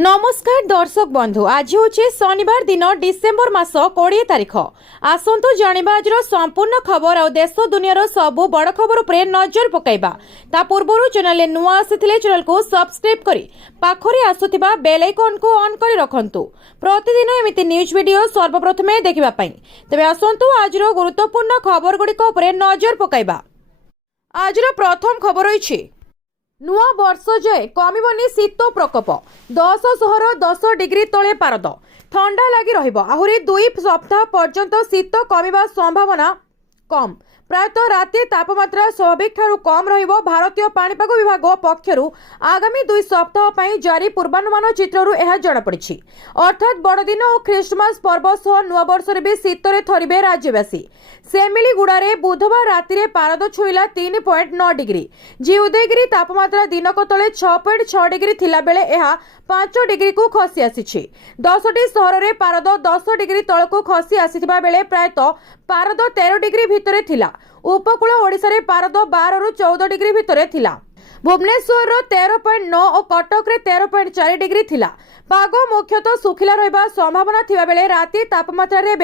नमस्कार दर्शक बंधु, आज हूँ शनिवार दिन डिसेम्बर मास 20 तारिख। आसतु जानिबा आज संपूर्ण खबर और देश दुनिया सबु बड़ खबर उपरे नजर पकाइबा। ता पूर्व चैनल नुआ आसीथिले चैनल को सब्सक्राइब करी पाखरे आसुथिबा बेल आइकन को ऑन करी रखंतु प्रतिदिन एमिति न्यूज वीडियो सर्वप्रथमे देखिबा पई। तबे आसतु आज गुरुत्वपूर्ण खबर गुड़िक उपरे नजर पकाइबा। आज प्रथम खबर होइछि नुआ वर्ष जाए कमिबनी शीत प्रकोप 10 सहर 10 डिग्री तले पारद ठंडा लगी रहिबो। आहुरी 2 सप्ताह पर्यंत शीत कमिबा संभावना कम। प्रायतः राति तापमात्रा स्वाभाविक ठारू कम रहिबो। भारतीय पाणीपाग विभाग पक्षरु आगामी 2 सप्ताह पई जारी पूर्वानुमान चित्ररु एहा जणा पड़िछि। अर्थात बड़दिन और ख्रिस्टमास पर्व सह नुआ वर्षरे भी शीतरे थरिबे राज्यवासी। सेमिलीगुड़ारे बुधवार राति रे पारद छुईला 3.9 डिग्री। जी उदयगिरी तापमात्रा दिनक तले 6.6 डिग्री थिला बेले एहा 5 डिग्री को खसी आसीछि। 10टी सहर रे पारद 10 डिग्री तळको खसी आसीथिबा बेले प्रायतः पारद 13 डिग्री भितरे थिला। उपकूल ओडिशा रे पारद 12 रु 14 डिग्री भितरे थिला। भुवनेश्वर 13.9 और कटक रे 13.4 डिग्री थिला। पाग मुख्यतः सुखिला रहिबा संभावना थिबा बेले राति तापमात्रा रे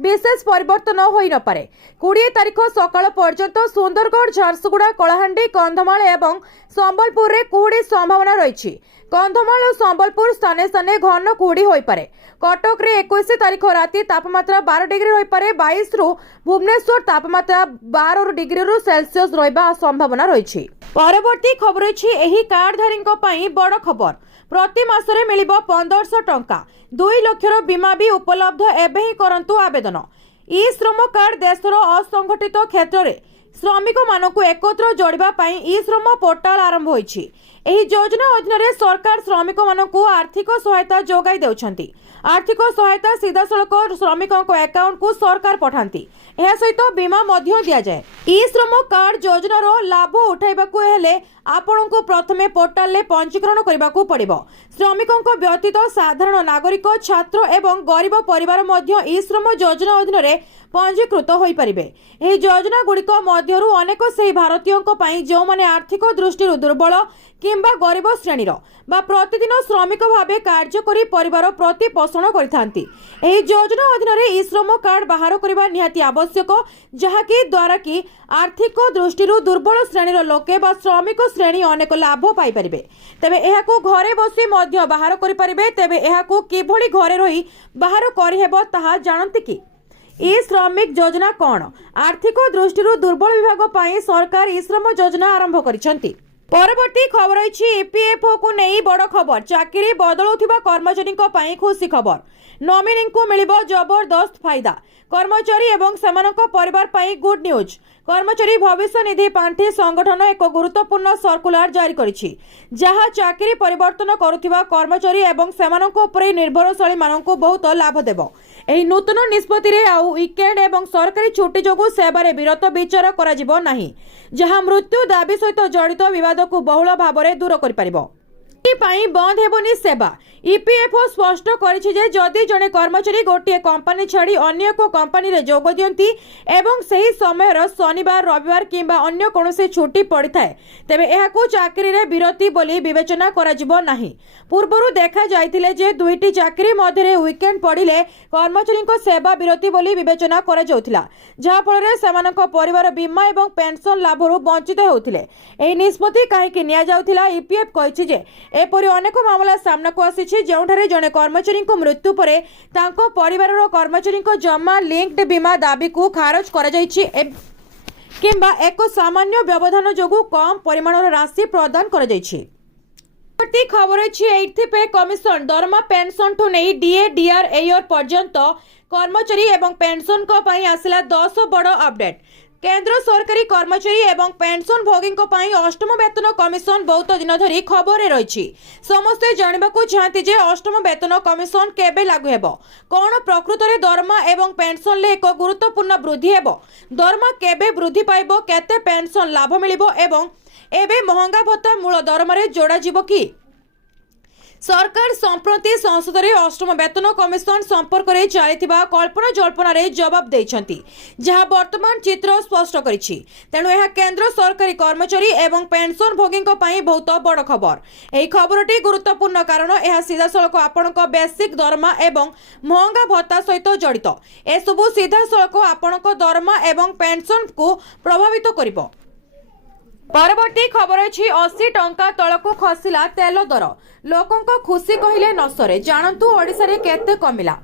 विशेष परिवर्तन होई न पारे। 20 तारिख सकाळ पर्यंत सुंदरगढ़, झारसुगुड़ा, कलाहांडी, कंधमाल एवं संबलपुर रे कुहुड़ी संभावना रहिछि। कंधमाल और संबलपुर स्थाने स्थाने घन कुहुड़ी होई पारे। कटक रे 21 तारिख राति तापमात्रा 12 डिग्री रही पारे। 22 रु भुवनेश्वर तापमात्रा 12 डिग्री रु सेल्सियस रहिबा संभावना रहिछि। परवर्ती खबर अछि एही कार्डधारीଙ୍କ ପାଇଁ बड़ खबर। प्रति मासरे मिलिबो 1500 टंका। 2 लाख बीमा भी उपलब्ध। एबे ही करंतु आवेदन। ई श्रम कार्ड देशर असंगठित क्षेत्र रे श्रमिक मानकु एकत्र जोड़िबा पई ई श्रम पोर्टाल आरंभ होईछि। एही योजना अधीन सरकार श्रमिक मानकु आर्थिक सहायता जोगाई देउछंती। आर्थिक सहायता सीधासलख श्रमिकों अकाउंट को सरकार पठाती। यह सहित बीमा मध्य दिया जाए। ई श्रम कार्ड योजनार लाभ उठाइबाकु हेले आपणको प्रथमे पोर्टाल ले पंजीकरण करबाकू पड़िबो। श्रमिकों व्यतीत साधारण नागरिक, छात्र एवं गरीब परिवार मध्य ई श्रम योजना अधीन रे पंजीकृत होई परिबे। एही योजना गुड़िक मध्यरु अनेक सेही भारतीयों पई जो माने आर्थिक दृष्टि दुर्बल किंबा गरीब श्रेणीर बा प्रतिदिन श्रमिक भावे कार्य करी परिवार प्रतिपोषण करिथांती। एही योजना अधीन रे ई श्रम कार्ड बाहर करबा निहाती आवश्यक, जहाकी द्वारा की आर्थिक दृष्टि दुर्बल श्रेणीर लोके बा श्रमिक श्रेणी अनेक लाभ पाई परिबे। तेबे एहाकू घरे बसी मध्य बाहर करि परिबे। तेबे एहाकू किभली घरे रही बाहर करिहेबो ताहा जानंती कि ई श्रमिक योजना कौन? आर्थिक दृष्टि दुर्बल विभाग पाई सरकार ई श्रम योजना आरंभ करिसंती। परवर्ती खबर अछि ईपीएफओ को नहीं बड़ खबर। चाकरी बदलुथिबा कर्मचारी पाई खुशी खबर। नॉमिनी को मिलिबो जबरदस्त फायदा। कर्मचारी एवं सेमानक परिवार पाई गुड न्यूज। कर्मचारी भविष्य निधि पांठी संगठन एक गुरुत्वपूर्ण सर्कुलर जारी करिछि, जहा चाकरी परिवर्तन करुथिबा कर्मचारी एवं सेमानक उपरे निर्भरशाली मानकु बहुत लाभ देबो। एही नूतन निष्पत्ति रे आउ वीकेंड एवं सरकारी छुट्टी जोगु सेवारे विरत विचार कराजिबो नाही, जहा मृत्यु दाबी सहित जड़ित विवाद को बहुल भाव दूर कर पारिबो। बंद हेबनी सेवा। ईपीएफओ स्पष्ट करिछि जे जदि जने कर्मचारी गोटे कंपनी छाड़ी अन्य एक कंपनी रे जोग दियंती एवं सही समय शनिवार, रविवार किंबा अन्य कोनोसे छुट्टी पड़ी थाए, तेबे एहाकू चाकरी रे विरति बोली विवेचना कराजिबो नाही। पूर्वरु देखा जाइतिले जे दुईटी चाकरी मध्यरे वीकेंड पड़िले कर्मचारी सेवा विरति बोली विवेचना करा जाउथिला, जहा फल रे सेमानक परिवार बीमा एवं पेंशन लाभरु वंचित होउथिले। एही निष्पत्ति काहेकि निया जाउथिला? ईपीएफ कहिछि जे एपरि अनेक मामला सामना को आसीछि जेउठारे जने कर्मचारी मृत्यु परे तांको परिवार कर्मचारी जमा लिंक्ड बीमा दाबी को खारज करा जाइछि किंबा एक सामान्य व्यवधान जोगु कम परिमाणर राशि प्रदान करा जाइछि। खबर अछि 8th पे कमिशन दरमा पेंशन ठु नै डीए डीआर एयर पर्यंत कर्मचारी एवं पेंशन को पई आसिला 10 बड़ अपडेट। केंद्र सरकारी कर्मचारी एवं पेंशन भोगी अष्टम वेतन कमिशन बहुत दिन धरी खबर रही। समस्ते जानवाक चाहती जे अष्टम वेतन कमिशन केबे लागू हेबो, कौन प्रकृत में दरमा एवं पेंशन ले एक गुरुत्वपूर्ण वृद्धि हेबो, दरमा केबे वृद्धि पाइबो, केते पेंशन लाभ मिलिबो एवं एबे महंगा भत्ता मूल दरमा रे जोड़ा जिवो कि सरकार संप्रति संसद में अष्टम वेतन कमिशन संपर्क में चलता कल्पना जल्पना जवाब देइछंती, जहां वर्तमान चित्र स्पष्ट करिछि। तेणु यह केंद्र सरकारी कर्मचारी एवं पेंशन भोगी बहुत बड़ खबर। यह खबरटी गुरुत्वपूर्ण कारण यह सीधा सड़क आपण बेसिक दरमा एवं महंगा भत्ता सहित जड़ित। एसबू सीधा सड़क आपण दरमा एवं पेंशन को प्रभावित करिबो। परवर्ती खबर अछि 80 टंका तलको खसिला तेल दर। लोकंको खुशी कहिले नसरे। जानतु ओडिसा रे केते कमिला।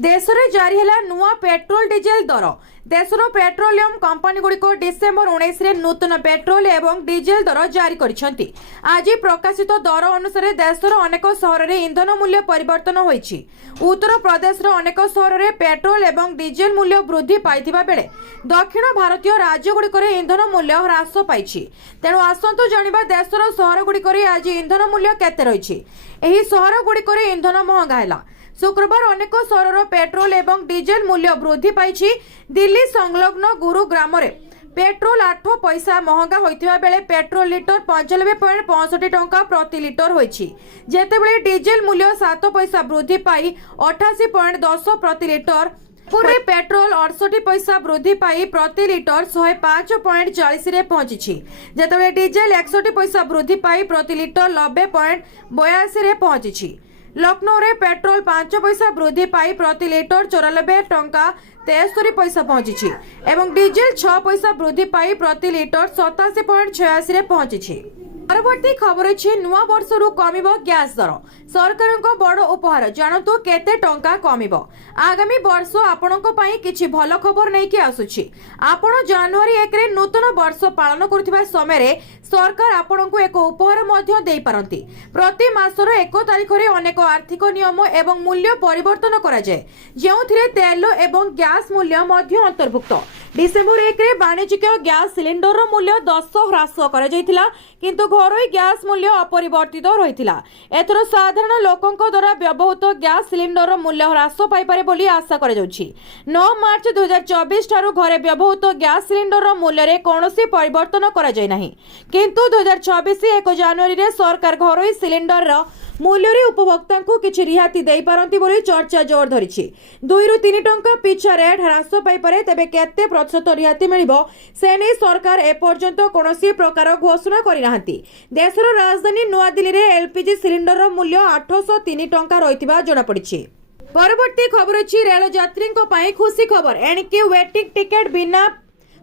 देशरे जारी हैला नुआ पेट्रोल डीजेल दर। देशर पेट्रोलियम कंपनी गुड़िक डिसेम्बर 19 रे नूतन पेट्रोल एवं डीजेल दर जारी करिसेंती। आज प्रकाशित दर अनुसार देशर अनेक सहर रे ईंधन मूल्य परिवर्तन होईछि। उत्तर प्रदेश रो अनेक सहर रे पेट्रोल एवं डीजेल मूल्य वृद्धि पाइथिबा बेले दक्षिण भारतीय राज्य गुड़िक ईंधन मूल्य ह्रास पाइछि। तेणु आसंतु जानिबा देशर सहर गुड़िक आज ईंधन मूल्य केते रहिछि। एही सहर गुड़िक ईंधन महंगा हैला। शुक्रवार अनेक सहर पेट्रोल एवं डीजेल मूल्य वृद्धि पाइछि। दिल्ली संलग्न गुरुग्राम रे पेट्रोल 8 पैसा महंगा होइथिबा बेले पेट्रोल लिटर 95.65 टंका प्रति लिटर होइछि। जेतेबेले डीजेल मूल्य 7 पैसा वृद्धि पाई 88.10 प्रति लिटर। पूरे पेट्रोल 68 पैसा वृद्धि पाई प्रति लिटर 105.40 रे पहुंची। जेतेबेले डीजेल 61 पैसा वृद्धि पाई प्रति लिटर 90.82 रे पहुंची। लखनऊ रे पेट्रोल 5 पैसा वृद्धि पाई प्रति लिटर 94 टंका 73 पैसा पहुंची एवं डीजेल 6 पैसा वृद्धि पाई प्रति लिटर 87.86 रे पहुंची। परवर्ती खबर अछि नुआ वर्ष रु कमिबो गैस दर। सरकार को बड़ उपहार। जानतु केते टंका कमिबो। आगामी वर्ष आपणको पई किछि भलो खबर नै कि आसुछि। आपण जनवरी 1 रे नूतन वर्ष पालन करथिबा समय रे सरकार आपणको एक उपहार मध्ये देई पारंती। प्रति मासर 1 तारिख रे अनेक आर्थिक नियम एवं मूल्य परिवर्तन करा जाय, जेउथिरे तेल एवं गैस मूल्य मध्ये अंतर्भुक्त। डिसेम्बर 1 रे वाणिज्यिक गैस सिलिंडर रो मूल्य 10 ह्रास करा जायतिला, किंतु घरोई गैस मूल्य अपरिवर्तित रहितिला। एथरो साधारण लोकंक द्वारा व्यवहृत गैस सिलिंडर मूल्य ह्रास पाई पारे बोली आशा करा जाउछि। 9 मार्च 2024 ठारू घरे व्यवहृत गैस सिलिंडर मूल्य रे कोनोसी परिवर्तन करा जाय नाही, किंतु 2024 1 जनवरी रे सरकार घरोई सिलिंडर रो मूल्य रे उपभोक्ता को किछि रिहाती देई पारंती बोली चर्चा जोर धरिछि। 2 रु 3 टंका पिछा रेट ह्रास पाई पारे, तेबे केते प्रतिशत रिहाती मिलिबो से नै सरकार ए पर्यंत कोनोसी प्रकार घोषणा करि नाहंती। देशर राजधानी नुआ दिल्ली रे एलपीजी सिलिंडर रो मूल्य 803 टंका रहितबा जणा पड़िछि। परवर्ती खबर अछि रेल यात्रींको पई खुशी खबर। एणिके वेटिंग टिकेट बिना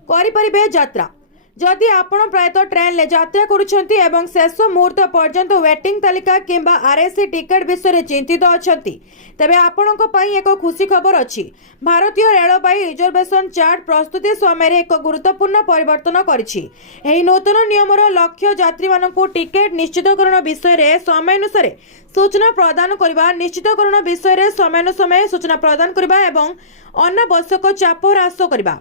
करि परिबे यात्रा। जदि आपण प्रायतः ट्रेन ले यात्रा करूछंती एवं शेष मुहूर्त पर्यंत वेटिंग तालिका किंबा आरएसी टिकेट विषय चिंतित अछंती, तेबे आपणको पई एक खुशी खबर अछि। भारतीय रेलबाई रिजर्वेशन चार्ट प्रस्तुति समय रे एक गुरुत्वपूर्ण परिवर्तन करिछि। एही नूतन नियमर लक्ष्य यात्री मानकु टिकेट निश्चितकरण विषय रे समयानुसार सूचना प्रदान करबा, निश्चितकरण विषय रे समयानुसार सूचना प्रदान करबा एवं अनावश्यक चाप ह्रास करबा।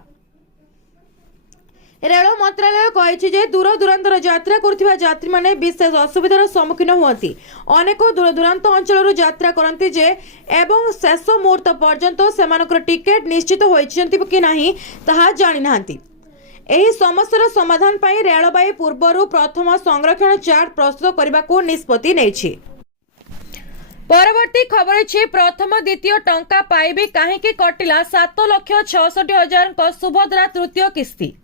रेल मंत्रालय कहिछि जे दूर दूरांतर यात्रा करथिबा यात्री माने विशेष असुविधार सम्मुखीन हुअंती। अनेक दूर दूरांत अंचल यात्रा करंती जे एवं शेष मुहूर्त पर्यंत सेमानकर टिकेट निश्चित होइछंती कि नाही ताहा जानि नाहंती। एही समस्यार समाधान पई रेलबाई पूर्वरु प्रथम संरक्षण चार्ट प्रस्तुत करबाको निष्पत्ति नेछि। परवर्ती खबर अछि प्रथम द्वितीय टंका पाइबे काहेकि कटिला 7,66,000 को सुभद्रा तृतीय किस्ती।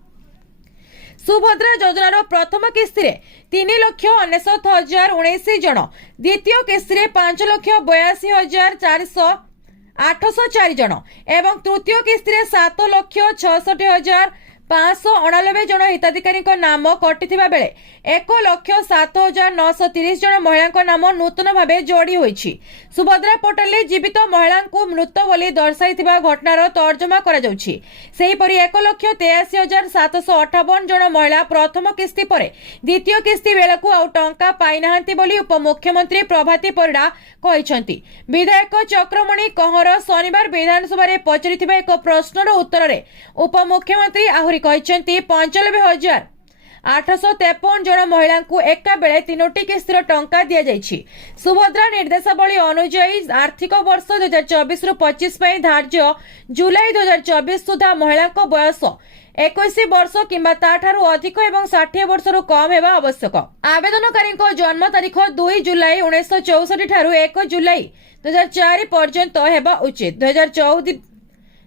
सुभद्रा योजनार प्रथम किस्ती रे 3,69,019 जन, द्वितीय किस्ती रे 5,82,804 जन एवं तृतीय किस्ती रे 7,66,589 जन हिताधिकारी नाम कटिथिबा बेले 1,07,930 जन महिला नाम नूतन भावे जोड़ी होईछि। सुभद्रा पोर्टल रे जीवित महिला को मृत बोली दर्शाइथिबा घटनार तर्जमा करा जाउछि। सेहीपरि 1,83,758 जन महिला प्रथम किस्ती परे द्वितीय किस्ती बेलकु आउ टंका पाई नाहंती बोली उपमुख्यमंत्री प्रभाती परिडा कहिसंती। विधायक चक्रमणि कहर शनिवार विधानसभा रे पचरिथिबा एक प्रश्नर उत्तर रे उपमुख्यमंत्री आहुरी कहिसंती 95,853 जन महिला को एका बेले 3टी किस्तीर टंका दिया जाइछि। सुभद्रा निर्देशावली अनुसार आर्थिक वर्ष 2024 रु 25 धार्य जुलाई 2024 सुधा महिला बयस 21 वर्ष किंबा ताठारु अधिक एवं 60 वर्षरु कम हेबा आवश्यक। आवेदनकारीଙ୍କ जन्म तारीख 2 जुलाई 1964 ठारू 1 जुलाई 2004 पर्यंत हेबा उचित।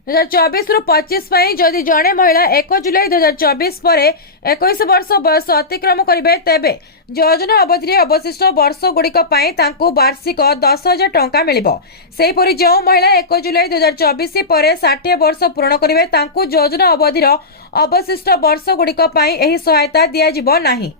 2024 रु 25 पई जदि जणे महिला 1 जुलाई 2024 पर 21 वर्ष बयस अतिक्रम करिवे तेबे योजना अवधि अवशिष्ट वर्ष गुड़िक पई तांकु वार्षिक 10,000 टंका मिलिबो। सेहिपरि जो महिला 1 जुलाई 2024 पर 60 वर्ष पूर्ण करिवे तांकु योजना अवधि अवशिष्ट वर्ष गुड़िक पई एही सहायता दिया जिवो नाही।